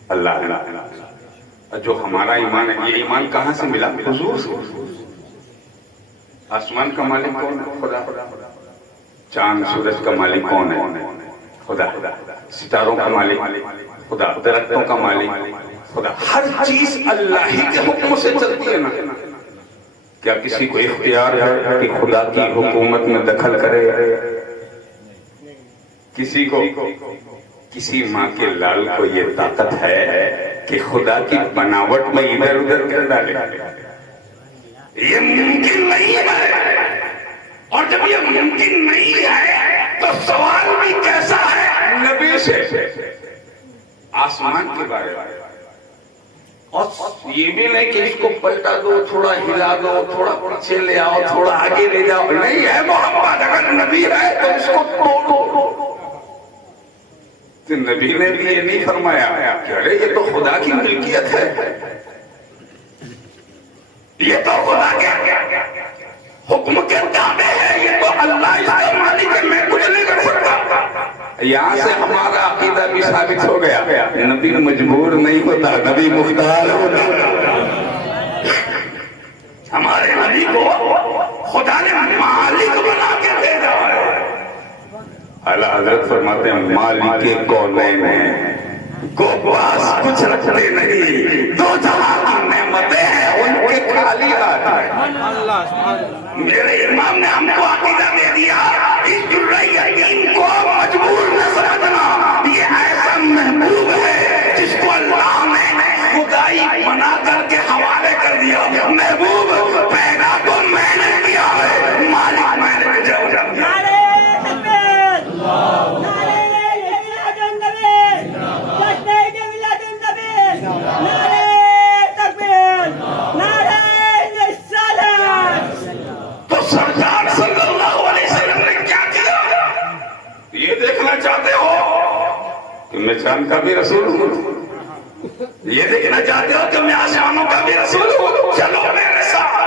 اللہ۔ جو ہمارا ایمان ہے، یہ ایمان کہاں سے ملا؟ حضور سے۔ آسمان کا مالک کون ہے؟ خدا۔ چاند سورج کا مالک کون ہے؟ خدا۔ ستاروں کا مالک خدا، درختوں کا مالک خدا۔ ہر چیز اللہ ہی کے حکم سے چلتی ہے نا۔ کیا کسی کو اختیار ہے کہ خدا کی حکومت میں دخل کرے؟ کسی کو؟ کسی ماں کے لال کو یہ طاقت ہے کہ خدا کی بناوٹ میں ادھر ادھر کر ڈالے؟ یہ ممکن نہیں ہے، اور جب یہ ممکن نہیں ہے تو سوال بھی کیسا ہے نبی سے آسمان کے بارے میں، اور یہ بھی نہیں کہ اس کو پلٹا دو، تھوڑا ہلا دو، تھوڑا پیچھے لے آؤ، تھوڑا آگے لے جاؤ، نہیں ہے محمد اگر نبی ہے تو اس کو توڑو۔ تو نبی نے بھی یہ نہیں فرمایا کہ ارے یہ تو خدا کی ملکیت ہے، یہ تو خدا کے حکم کے تابع ہے، یہ تو اللہ اس کا مالک ہے، میں کچھ نہیں کر سکتا۔ یہاں سے ہمارا عقیدہ بھی ثابت ہو گیا، نبی مجبور نہیں ہوتا، نبی مختار ہوتا۔ ہمارے نبی کو خدا نے مالک بنا کے بھیجا ہے۔ اعلیٰ حضرت فرماتے ہیں مالک کونین کو پاس کچھ رکھتے نہیں، دو جہاں کی نعمتیں ہیں ان کے خالی ہاتھ ہیں۔ میرے امام نے ہم کو عقیدہ دے دیا، اس یقین کو مجبور نہ سمجھنا، یہ ایسا محبوب ہے جس کو اللہ نے خدائی بنا کر کے حوالے کر دیا۔ محبوب پیدا تو میں نے کیا ہے، مالک میں نے بھیجا۔ تو سرکار صلی اللہ علیہ وسلم نے کیا کیا؟ یہ دیکھنا چاہتے ہو کہ میں چاند کا بھی رسول ہوں؟ یہ دیکھنا چاہتے ہو کہ میں آسمانوں کا بھی رسول ہوں؟ چلو میرے ساتھ۔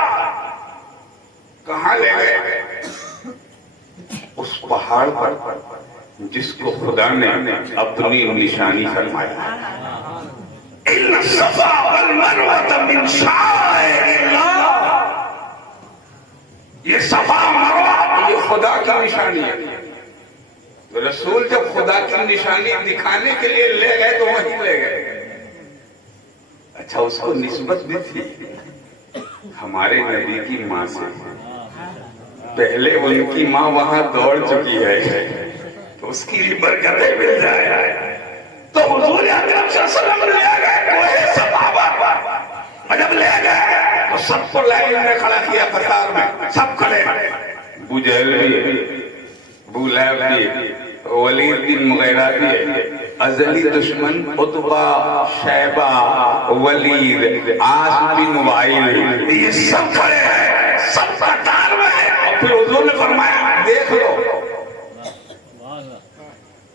کہاں لے گئے؟ اس پہاڑ پر جس کو خدا نے اپنی نشانی فرمایا، ان الصفا والمروہ من شعائر اللہ۔ یہ صفا مروہ یہ خدا کی نشانی ہے۔ رسول جب خدا کی نشانی دکھانے کے لیے لے گئے تو وہیں لے گئے۔ اچھا اس کو نسبت بھی تھی ہمارے نبی کی ماں سے، پہلے ان کی ماں وہاں دوڑ چکی ہے تو اس کی بھی برکتیں مل جائے۔ تو حضور اکرم صلی اللہ علیہ وسلم لے گئے کوہ صفا پر، جب لے گئے تو سب کو لائن میں کھڑا کیا، قطار میں سب کھڑے، ابو جہل بھی ہے، ابو لہب بھی ہے، ولید بن مغیرہ بھی ہے، ازلی دشمن عتبہ، شیبہ، ولید، عاص بن وائل، یہ سب کھڑے ہیں، سب قطار میں ہیں۔ اور پھر حضور نے فرمایا دیکھ لو،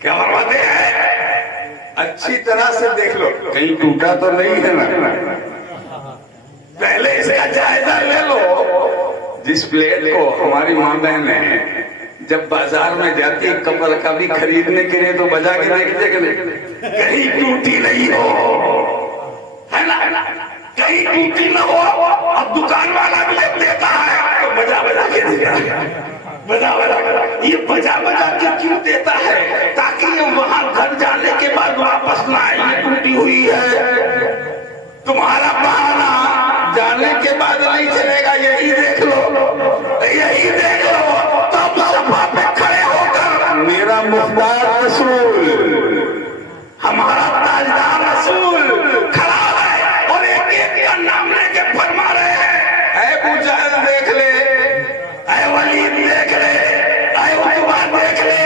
کیا فرماتے ہیں؟ اچھی طرح سے دیکھ لو، کہیں ٹوٹا تو نہیں ہے نا، پہلے اس کا جائزہ لے لو۔ جس پلیٹ کو ہماری ماں بہنیں جب بازار میں جاتی کپڑا کبھی خریدنے کے لیے تو بجا کے دیکھتے کہ کہیں ٹوٹی نہیں ہو، ہے نا، کہیں ٹوٹی نہ ہو۔ اب دکان والا بھی جب دیتا ہے تو بجا بجا کے دیتا ہے، بجا بجا کے، یہ بجا بجا کے کیوں دیتا ہے؟ تاکہ یہ وہاں گھر جانے کے بعد واپس نہ آئے، یہ ٹوٹی ہوئی ہے۔ تمہارا بہانہ جانے کے بعد نہیں چلے گا، یہی دیکھ لو، یہی دیکھ لو۔ تب صفا پہ کھڑے ہو کر میرا مختار رسول، ہمارا تاجدار رسول کھڑا ہے اور ایک ایک کا نام لے کے فرما رہے ہیں، اے ابو جہل دیکھ لے، اے ولید دیکھ لے، اے عتبہ دیکھ لے،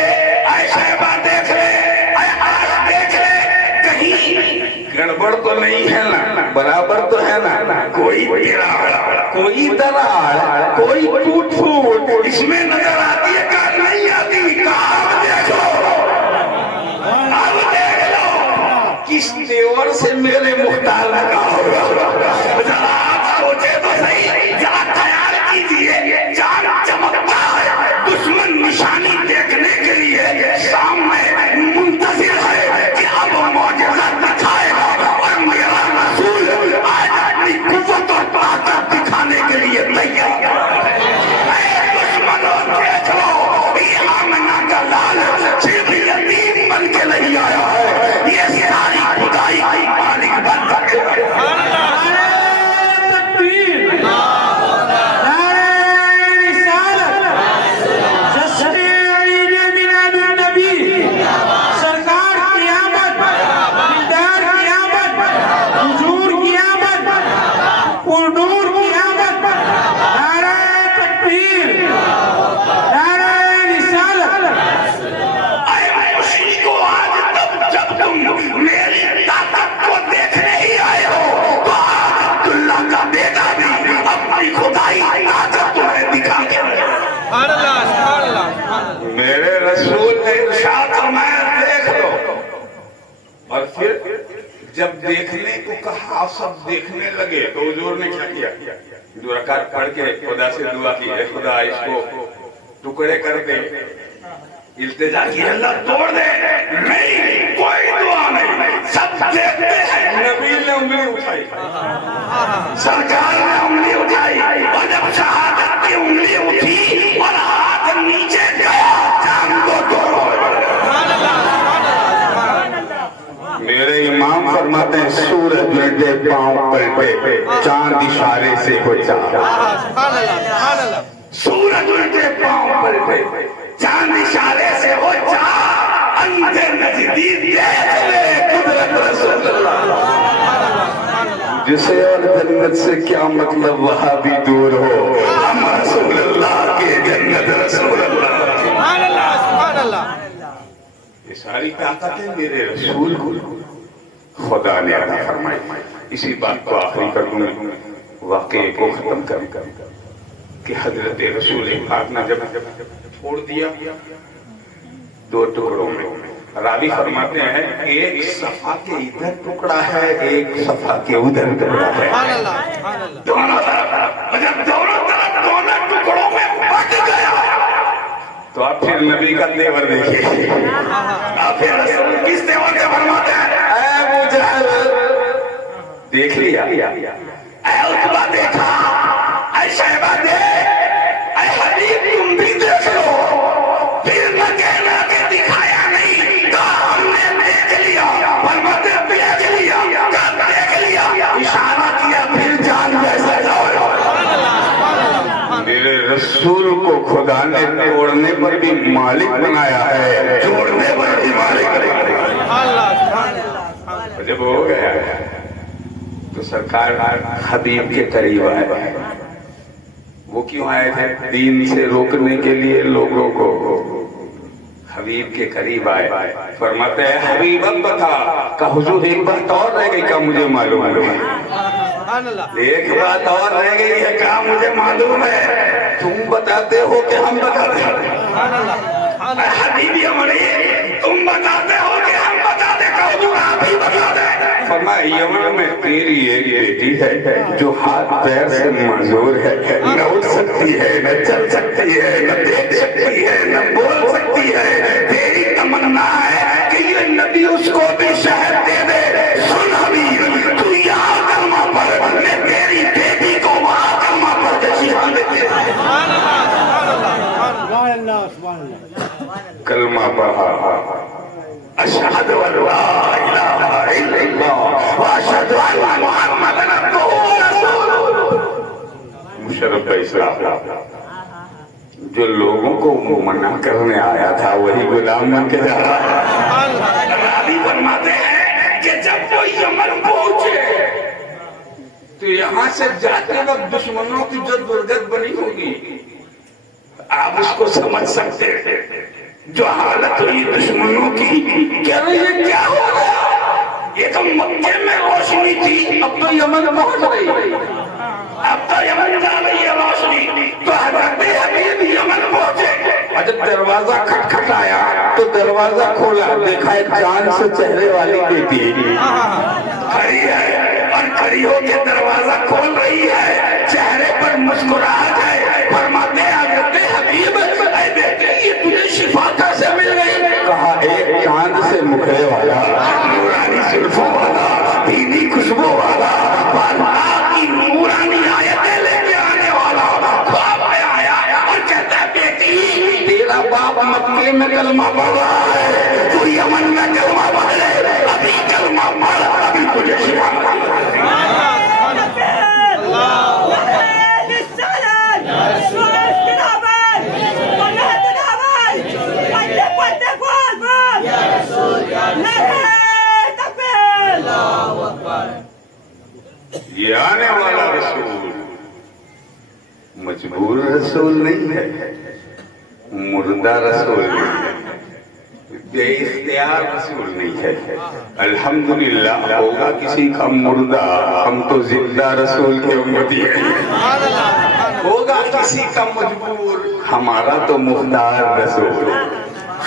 اے شیبہ دیکھ لے، اے عاص دیکھ لے، کہیں گڑبڑ تو نہیں ہے نا، برابر تو ہے نا، کوئی تیراڑ، کوئی دراڑ، کوئی ٹوٹ پھوٹ اس میں نظر آتی ہے کہ نہیں آتی؟ کہاں دیکھ لو، اب دیکھ لو کس تیور سے میرے مختار لگا ہوگا۔ ذرا آپ سوچے تو صحیح، ذرا خیال کیجیے، جان چمکتا ہے، دشمن نشانی دیکھنے کے لیے سامنے منتظر ہے کہ اب معجزہ دکھائے گا، اور میرا رسول آج اپنی قوت اور طاقت دکھانے کے لیے تیار ہے۔ اے دشمنوں دیکھ لو، یہ آمنہ کا لال صرف یتیم بن کے نہیں آیا ہے، یہ ساری خدائی کی مالک بن کے آیا ہے۔ میرے رسول نے ارشاد فرمایا دیکھ لو، اور پھر جب دیکھنے کو کہا سب دیکھنے لگے تو حضور نے کیا کیا؟ 2 رکعت پڑھ کے خدا سے دعا کی، اے خدا اس کو ٹکڑے کر دے، التجا کی اللہ توڑ دے، نہیں کوئی دعا نہیں، سب دیکھتے ہیں۔ نبی نے انگلی اٹھائی، سرکار نے انگلی اٹھائی، اور جب شہادت کی انگلی اٹھی اور ہاتھ نیچے گیا، جان کو توڑو۔ میرے امام فرماتے ہیں سورج میرے پاؤں پلٹے، چاند اشارے سے ہو چار، سورج میرے پاؤں پلٹے، چاند اشارے سے ہو چار، اندھے نزدیک دیکھ لے قدرت رسول اللہ۔ جسے اور جنت سے کیا مطلب وہاں بھی دور ہو، ہم رسول اللہ کے جنت رسول اللہ۔ یہ ساری طاقتیں میرے رسول کو خدا نے عطا فرمائی۔ اسی بات کو آخری کر دوں، واقعے کو ختم کر کہ حضرت رسول پاک نے جب چھوڑ دیا 2 ٹکڑوں میں، راوی فرماتے ہیں ایک صفحہ کے ادھر ٹکڑا ہے، ایک صفحہ کے ادھر ٹکڑا ہے، دونوں طرف، جب دونوں طرف دونوں ٹکڑوں میں بٹ گیا تو آپ پھر نبی کا تیور دیکھیے، آپ پھر رسول کس تیور سے فرماتے ہیں؟ اے ابو جہل دیکھ لیا، اے عتبہ دیکھا، اے شیبہ دیکھ، اے حبیب تم بھی دیکھ لو، پھر نہ کہنا کہ دکھایا نہیں، کہا ہم نے دیکھ لیا، فرماتے دیکھ لیا، کہا دیکھ لیا، اشارہ کیا، پھر جان ویسے جاؤ۔ میرے رسول کو خدا نے توڑنے پر بھی مالک بنایا ہے، جوڑنے پر بھی مالک بنایا ہے۔ جب ہو گیا تو سرکار حبیب کے قریب آئے، وہ کیوں آئے تھے؟ دین سے روکنے کے لیے لوگوں کو حبیب کے قریب آئے. فرماتے ہیں حبیب اب بتا کہ حضور ایک بات اور رہ گئی کا مجھے معلوم ہے. ایک بات اور رہ گئی ہے کیا مجھے معلوم ہے؟ تم بتاتے ہو کہ ہم بتاتے ہیں؟ حبیبی ہماری تم بتاتے ہو کہ ہم بتاتے کہ حضور آپ ہی بتا دیں. فرمایا یمن میں تیری ایک بیٹی ہے جو ہاتھ پیر سے معذور ہے, نہ اٹھ سکتی ہے, نہ چل سکتی ہے, نہ دیکھ سکتی ہے, نہ بول سکتی ہے. تیری تمنا ہے کہ یہ نبی اس کو بھی شہد دے دے. سن حبیب تو یہاں کلمہ پڑھ, میں تیری بیٹی کو وہاں کلمہ پڑھ کے شہاد دے دے. کلمہ پڑھا اشہد ان لا الہ الا اللہ واشہد ان محمدًا عبدہ ورسولہ. مشرف اسلام جو لوگوں کو منع کرنے آیا تھا وہی غلام بن کے جا رہا ہے. راوی فرماتے ہیں کہ جب وہ یمن پہنچے تو یہاں سے جاتے وقت دشمنوں کی جدوجہد بنی ہوگی. آپ اس کو سمجھ سکتے ہیں جو حالت ہوئی دشمنوں کی. کہہ رہے یہ کیا ہو گیا؟ یہ تو مکے میں روشنی تھی, اب تو یمن پہنچ رہی, اب تو یمن جا رہی ہے روشنی. تو حضرت حبیب یمن پہنچے, جب دروازہ کھٹکھٹایا تو دروازہ کھولا, دیکھا ایک چاند سے چہرے والی بیٹی کھڑی ہے اور کھڑی ہو کے دروازہ کھول رہی ہے, چہرے پر مسکراہٹ ہے. فرماتے ہیں حضرت حبیب اے بیٹے یہ تجھے شفا کیسے مل گئی؟ کہا ایک چاند سے مکھڑے والا, نورانی زلفوں والا, دینی خوشبو والا, اللہ کی نورانی آیتیں لے کے آنے والا خواب میں آیا اور کہتا ہے بیٹی تیرا باپ مکے میں کلمہ پڑھ رہا ہے, تو یمن میں کلمہ پڑھ لے, ابھی کلمہ پڑھ, ابھی تجھے شفا مل گئی. یہ آنے والا رسول مجبور رسول نہیں ہے, مردہ رسول نہیں ہے, بے اختیار رسول نہیں ہے. الحمدللہ ہوگا کسی کا مردہ, ہم تو زندہ رسول کے امتی ہیں. ہوگا کسی کا مجبور, ہمارا تو مختار رسول.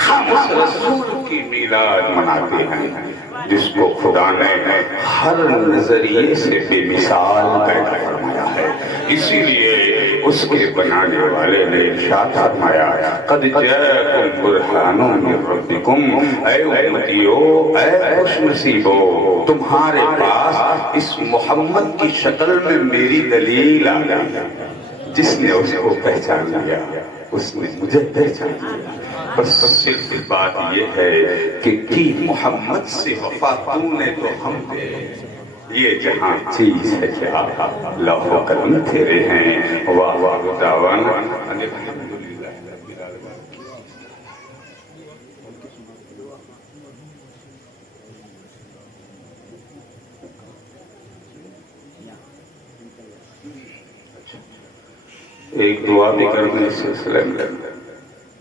ہم اس رسول کی میلاد مناتے ہیں جس کو خدا نے ہر نظریے سے بے مثال پیدا فرمایا ہے. اسی لیے اس کے بنانے والے نے ارشاد فرمایا قد جاءکم برہان من ربکم, اے امتیو, اے خوش نصیبو, تمہارے پاس اس محمد کی شکل میں میری دلیل آ گئی. جس نے اس کو پہچان لیا اس نے مجھے پہچان لیا. بس صرف بات یہ ہے کہ کی محمد سے وفا تو نے تو ہم دے. یہ جہاں چیز ہے کیا لوح و قلم تیرے ہیں. واہ واہ دعوانا ایک دعا بھی کرنے اس سلسلے میں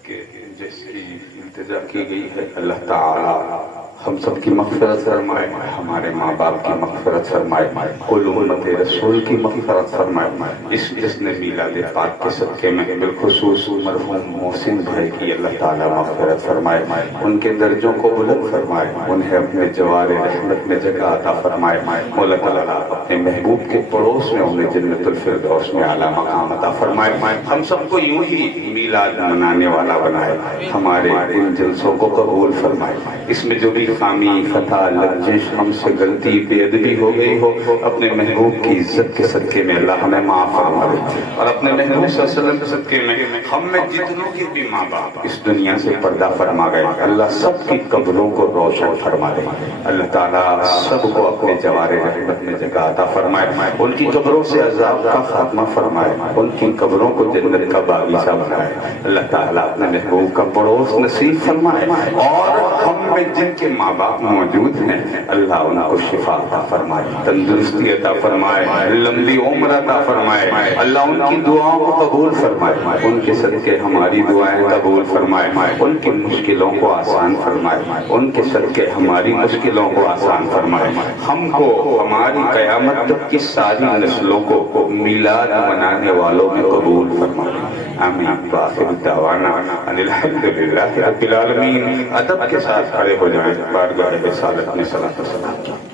کہ جیسی التجا کی گئی ہے اللہ تعالی ہم سب کی مغفرت فرمائے, ہمارے ماں باپ کی مغفرت فرمائے, کل امت رسول کی مغفرت فرمائے. اس جشن میلاد پاک کے صدقے میں بالخصوص مرحوم محسن بھائی کی اللہ تعالی مغفرت فرمائے, ان کے درجوں کو بلند فرمائے, انہیں اپنے جوار رحمت میں جگہ عطا فرمائے. مولا تعالی اپنے محبوب کے پڑوس میں انہیں جنت الفردوس میں اعلیٰ مقام عطا فرمائے. ہم سب کو یوں ہی میلاد منانے والا بنائے, ہمارے ان جلسوں کو قبول فرمائے. اس میں جو بھی خامی, خطا, لغزش, ہم سے غلطی, بے ادبی ہو گئی ہو, اپنے محبوب کی عزت کے صدقے میں اللہ ہمیں معاف فرما دے, اور اپنے محبوب صلی اللہ علیہ وسلم کے صدقے میں ہم میں جتنوں کے بھی ماں باپ اس دنیا سے پردہ فرما گئے اللہ سب کی قبروں کو روشن فرما دے. اللہ تعالیٰ سب کو اپنے جوار رحمت میں جگہ عطا فرمائے, ان کی قبروں سے عذاب کا خاتمہ فرمائے, ان کی قبروں کو جنت کا باغیچہ بنائے. اللہ تعالیٰ اپنے محبوب کا پڑوس نصیب فرمائے, اور ہم میں جن کے ماں باپ موجود ہیں، اللہ ان کو شفا عطا فرمائے، تندرستی عطا فرمائے، لمبی عمر عطا فرمائے، اللہ ان کی دعاؤں کو قبول فرمائے، ان کے صدقے ہماری دعائیں قبول فرمائے، ان کی مشکلوں کو آسان فرمائے، ان کے صدقے ہماری مشکلوں کو آسان فرمائے، ہم کو ہماری قیامت تک کی ساری نسلوں کو میلاد منانے والوں میں قبول فرمائے، آمین۔ وآخر دعوانا ان الحمدللہ رب العالمین۔ ادب کے ساتھ کھڑے ہو جائیں، بارگاہ رسالت میں صلاۃ و سلام۔